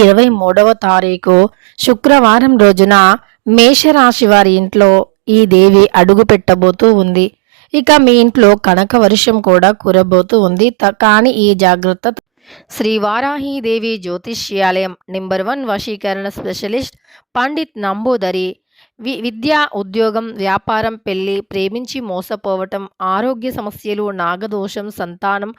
23వ తారీఖు శుక్రవారం రోజున మేషరాశి వారి ఇంట్లో ఈ దేవి అడుగు పెట్టబోతూ ఉంది. ఇక మీ ఇంట్లో కనక వర్షం కూడా కురబోతూ ఉంది. కానీ ఈ జాగ్రత్త. శ్రీ వారాహీదేవి జ్యోతిష్యాలయం నెంబర్ 1 వశీకరణ స్పెషలిస్ట్ పండిత్ నంబూదరి. విద్య, ఉద్యోగం, వ్యాపారం, పెళ్లి, ప్రేమించి మోసపోవటం, ఆరోగ్య సమస్యలు, నాగదోషం, సంతానం,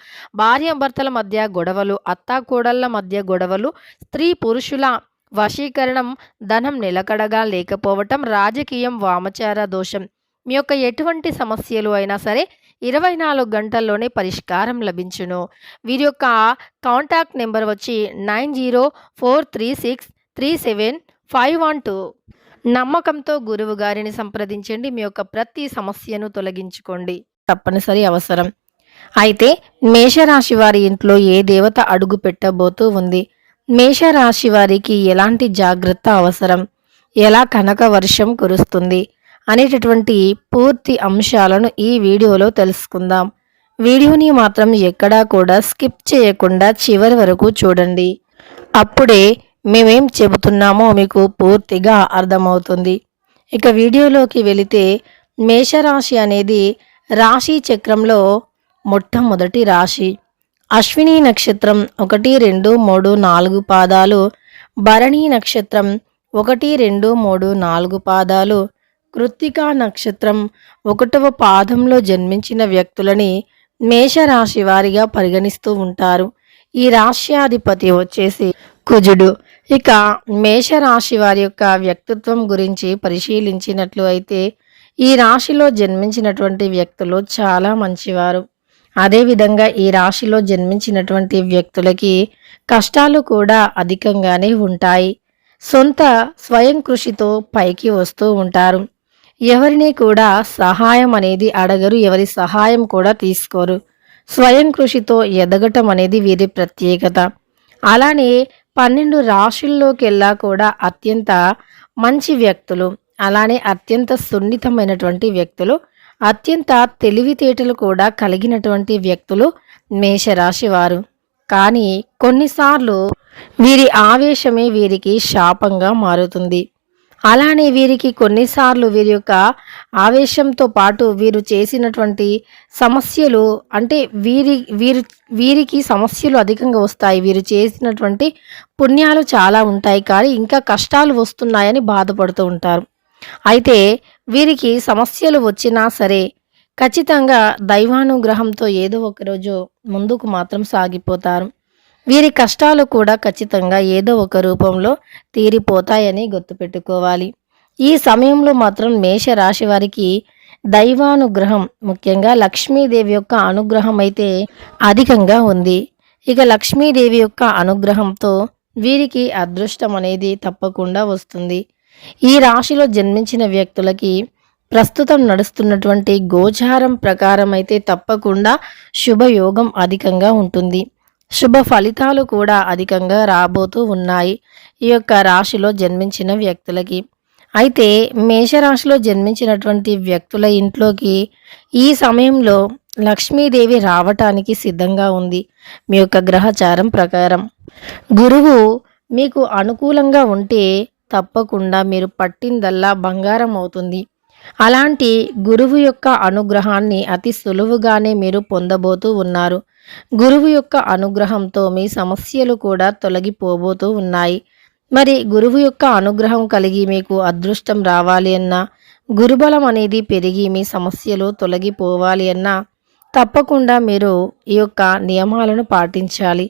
భార్యాభర్తల మధ్య గొడవలు, అత్తాకోడళ్ల మధ్య గొడవలు, స్త్రీ పురుషుల వశీకరణం, ధనం నిలకడగా లేకపోవటం, రాజకీయం, వామచార దోషం, మీ యొక్క ఎటువంటి సమస్యలు అయినా సరే 24 గంటల్లోనే పరిష్కారం లభించును. వీరి యొక్క కాంటాక్ట్ నెంబర్ వచ్చి 9043637512. నమ్మకంతో గురువు గారిని సంప్రదించండి. మీ యొక్క ప్రతి సమస్యను తొలగించుకోండి. తప్పనిసరి అవసరం. అయితే మేషరాశి వారి ఇంట్లో ఏ దేవత అడుగు పెట్టబోతూ ఉంది, మేషరాశి వారికి ఎలాంటి జాగ్రత్త అవసరం, ఎలా కనక వర్షం కురుస్తుంది అనేటటువంటి పూర్తి అంశాలను ఈ వీడియోలో తెలుసుకుందాం. వీడియోని మాత్రం ఎక్కడా కూడా స్కిప్ చేయకుండా చివరి వరకు చూడండి. అప్పుడే మేమేం చెబుతున్నామో మీకు పూర్తిగా అర్థమవుతుంది. ఇక వీడియోలోకి వెళితే, మేషరాశి అనేది రాశి చక్రంలో మొట్టమొదటి రాశి. అశ్విని నక్షత్రం 1, 2, 3, 4 పాదాలు, భరణి నక్షత్రం 1, 2, 3, 4 పాదాలు, కృత్తికా నక్షత్రం 1వ పాదంలో జన్మించిన వ్యక్తులని మేషరాశి వారిగా పరిగణిస్తూ ఉంటారు. ఈ రాశ్యాధిపతి వచ్చేసి కుజుడు. ఇక మేషరాశి వారి యొక్క వ్యక్తిత్వం గురించి పరిశీలించినట్లు అయితే, ఈ రాశిలో జన్మించినటువంటి వ్యక్తులు చాలా మంచివారు. అదేవిధంగా ఈ రాశిలో జన్మించినటువంటి వ్యక్తులకి కష్టాలు కూడా అధికంగానే ఉంటాయి. సొంత స్వయం కృషితో పైకి వస్తూ ఉంటారు. ఎవరిని కూడా సహాయం అనేది అడగరు, ఎవరి సహాయం కూడా తీసుకోరు. స్వయం కృషితో ఎదగటం అనేది వీరి ప్రత్యేకత. అలానే 12 రాశుల్లోకెల్లా కూడా అత్యంత మంచి వ్యక్తులు, అలానే అత్యంత సున్నితమైనటువంటి వ్యక్తులు, అత్యంత తెలివితేటలు కూడా కలిగినటువంటి వ్యక్తులు మేషరాశి వారు. కానీ కొన్నిసార్లు వీరి ఆవేశమే వీరికి శాపంగా మారుతుంది. అలానే వీరికి కొన్నిసార్లు వీరి యొక్క ఆవేశంతో పాటు వీరు చేసినటువంటి సమస్యలు, అంటే వీరికి సమస్యలు అధికంగా వస్తాయి. వీరు చేసినటువంటి పుణ్యాలు చాలా ఉంటాయి, కానీ ఇంకా కష్టాలు వస్తున్నాయని బాధపడుతూ ఉంటారు. అయితే వీరికి సమస్యలు వచ్చినా సరే ఖచ్చితంగా దైవానుగ్రహంతో ఏదో ఒకరోజు ముందుకు మాత్రం సాగిపోతారు. వీరి కష్టాలు కూడా ఖచ్చితంగా ఏదో ఒక రూపంలో తీరిపోతాయని గుర్తుపెట్టుకోవాలి. ఈ సమయంలో మాత్రం మేషరాశి వారికి దైవానుగ్రహం, ముఖ్యంగా లక్ష్మీదేవి యొక్క అనుగ్రహం అయితే అధికంగా ఉంది. ఇక లక్ష్మీదేవి యొక్క అనుగ్రహంతో వీరికి అదృష్టం అనేది తప్పకుండా వస్తుంది. ఈ రాశిలో జన్మించిన వ్యక్తులకి ప్రస్తుతం నడుస్తున్నటువంటి గోచారం ప్రకారం అయితే తప్పకుండా శుభయోగం అధికంగా ఉంటుంది. శుభ ఫలితాలు కూడా అధికంగా రాబోతూ ఉన్నాయి ఈ యొక్క రాశిలో జన్మించిన వ్యక్తులకి. అయితే మేషరాశిలో జన్మించినటువంటి వ్యక్తుల ఇంట్లోకి ఈ సమయంలో లక్ష్మీదేవి రావటానికి సిద్ధంగా ఉంది. మీ యొక్క గ్రహచారం ప్రకారం గురువు మీకు అనుకూలంగా ఉంటే తప్పకుండా మీరు పట్టిందల్లా బంగారం అవుతుంది. అలాంటి గురువు యొక్క అనుగ్రహాన్ని అతి సులువుగానే మీరు పొందబోతూ ఉన్నారు. గురువు యొక్క అనుగ్రహంతో మీ సమస్యలు కూడా తొలగిపోబోతూ ఉన్నాయి. మరి గురువు యొక్క అనుగ్రహం కలిగి మీకు అదృష్టం రావాలి అన్నా, గురుబలం అనేది పెరిగి మీ సమస్యలు తొలగిపోవాలి అన్నా తప్పకుండా మీరు ఈ యొక్క నియమాలను పాటించాలి.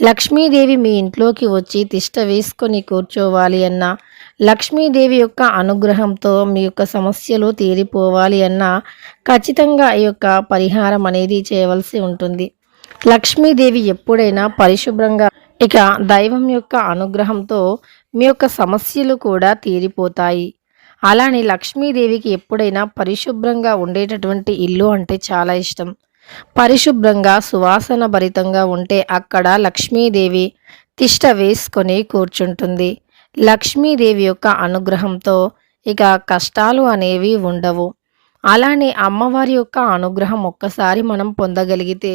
లక్ష్మీదేవి మీ ఇంట్లోకి వచ్చి తిష్ట వేసుకొని కూర్చోవాలి అన్నా, లక్ష్మీదేవి యొక్క అనుగ్రహంతో మీ యొక్క సమస్యలు తీరిపోవాలి అన్నా ఖచ్చితంగా ఈ యొక్క పరిహారం అనేది చేయవలసి ఉంటుంది. లక్ష్మీదేవి ఎప్పుడైనా పరిశుభ్రంగా, ఇక దైవం యొక్క అనుగ్రహంతో మీ యొక్క సమస్యలు కూడా తీరిపోతాయి. అలానే లక్ష్మీదేవికి ఎప్పుడైనా పరిశుభ్రంగా ఉండేటటువంటి ఇల్లు అంటే చాలా ఇష్టం. పరిశుభ్రంగా సువాసన భరితంగా ఉంటే అక్కడ లక్ష్మీదేవి తిష్ట వేసుకొని కూర్చుంటుంది. లక్ష్మీదేవి యొక్క అనుగ్రహంతో ఇక కష్టాలు అనేవి ఉండవు. అలానే అమ్మవారి యొక్క అనుగ్రహం ఒక్కసారి మనం పొందగలిగితే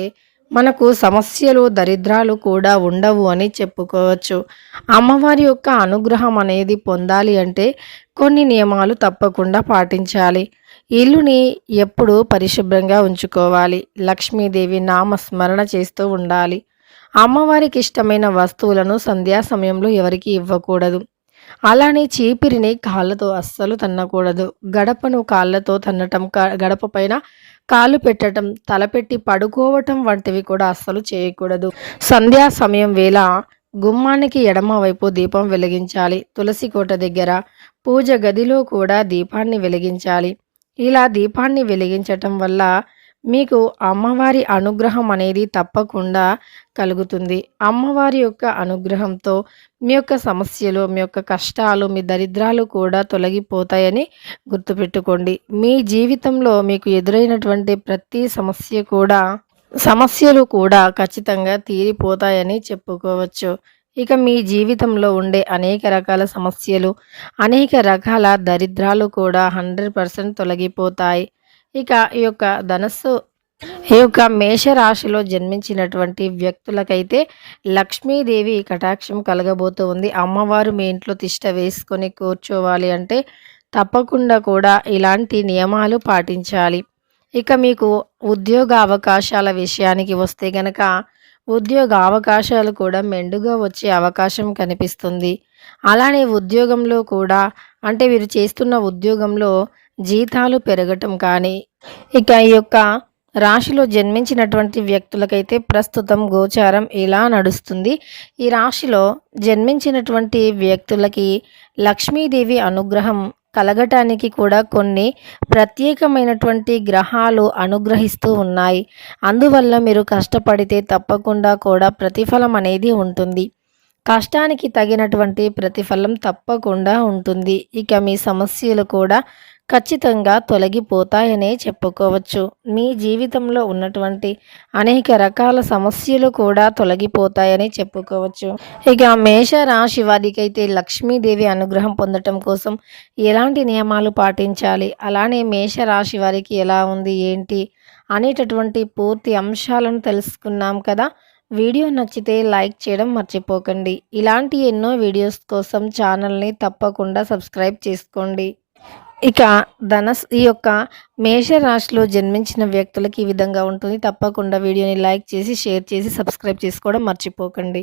మనకు సమస్యలు, దరిద్రాలు కూడా ఉండవు అని చెప్పుకోవచ్చు. అమ్మవారి యొక్క అనుగ్రహం అనేది పొందాలి అంటే కొన్ని నియమాలు తప్పకుండా పాటించాలి. ఇల్లుని ఎప్పుడూ పరిశుభ్రంగా ఉంచుకోవాలి. లక్ష్మీదేవి నామస్మరణ చేస్తూ ఉండాలి. అమ్మవారికి ఇష్టమైన వస్తువులను సంధ్యా సమయంలో ఎవరికీ ఇవ్వకూడదు. అలానే చీపిరిని కాళ్ళతో అస్సలు తన్నకూడదు. గడపను కాళ్ళతో తన్నటం, గడప పైన కాలు పెట్టటం, తలపెట్టి పడుకోవటం వంటివి కూడా అస్సలు చేయకూడదు. సంధ్యా సమయం వేళ గుమ్మానికి ఎడమ వైపు దీపం వెలిగించాలి. తులసి కోట దగ్గర పూజ గదిలో కూడా దీపాన్ని వెలిగించాలి. ఇలా దీపాన్ని వెలిగించటం వల్ల మీకు అమ్మవారి అనుగ్రహం అనేది తప్పకుండా కలుగుతుంది. అమ్మవారి యొక్క అనుగ్రహంతో మీ యొక్క సమస్యలు, మీ యొక్క కష్టాలు, మీ దరిద్రాలు కూడా తొలగిపోతాయని గుర్తుపెట్టుకోండి. మీ జీవితంలో మీకు ఎదురైనటువంటి ప్రతి సమస్యలు కూడా ఖచ్చితంగా తీరిపోతాయని చెప్పుకోవచ్చు. ఇక మీ జీవితంలో ఉండే అనేక రకాల సమస్యలు, అనేక రకాల దరిద్రాలు కూడా 100% తొలగిపోతాయి. ఇక ఈ యొక్క మేషరాశిలో జన్మించినటువంటి వ్యక్తులకైతే లక్ష్మీదేవి కటాక్షం కలగబోతూ ఉంది. అమ్మవారు మీ ఇంట్లో తిష్ట వేసుకొని కూర్చోవాలి అంటే తప్పకుండా కూడా ఇలాంటి నియమాలు పాటించాలి. ఇక మీకు ఉద్యోగ అవకాశాల విషయానికి వస్తే గనక ఉద్యోగ అవకాశాలు కూడా మెండుగా వచ్చే అవకాశం కనిపిస్తుంది. అలానే ఉద్యోగంలో కూడా అంటే వీరు చేస్తున్న ఉద్యోగంలో జీతాలు పెరగటం కానీ, ఇక ఈ యొక్క రాశిలో జన్మించినటువంటి వ్యక్తులకైతే ప్రస్తుతం గోచారం ఇలా నడుస్తుంది. ఈ రాశిలో జన్మించినటువంటి వ్యక్తులకి లక్ష్మీదేవి అనుగ్రహం కలగటానికి కూడా కొన్ని ప్రత్యేకమైనటువంటి గ్రహాలు అనుగ్రహిస్తూ ఉన్నాయి. అందువల్ల మీరు కష్టపడితే తప్పకుండా కూడా ప్రతిఫలం అనేది ఉంటుంది. కష్టానికి తగినటువంటి ప్రతిఫలం తప్పకుండా ఉంటుంది. ఇక మీ సమస్యలు కూడా ఖచ్చితంగా తొలగిపోతాయనే చెప్పుకోవచ్చు. మీ జీవితంలో ఉన్నటువంటి అనేక రకాల సమస్యలు కూడా తొలగిపోతాయని చెప్పుకోవచ్చు. ఇక మేషరాశి వారికైతే లక్ష్మీదేవి అనుగ్రహం పొందటం కోసం ఎలాంటి నియమాలు పాటించాలి, అలానే మేషరాశి వారికి ఎలా ఉంది ఏంటి అనేటటువంటి పూర్తి అంశాలను తెలుసుకున్నాం కదా. వీడియో నచ్చితే లైక్ చేయడం మర్చిపోకండి. ఇలాంటి ఎన్నో వీడియోస్ కోసం ఛానల్ని తప్పకుండా సబ్స్క్రైబ్ చేసుకోండి. ఇక ఈ యొక్క మేషరాశిలో జన్మించిన వ్యక్తులకి ఈ విధంగా ఉంటుంది. తప్పకుండా వీడియోని లైక్ చేసి, షేర్ చేసి, సబ్స్క్రైబ్ చేసుకోవడం మర్చిపోకండి.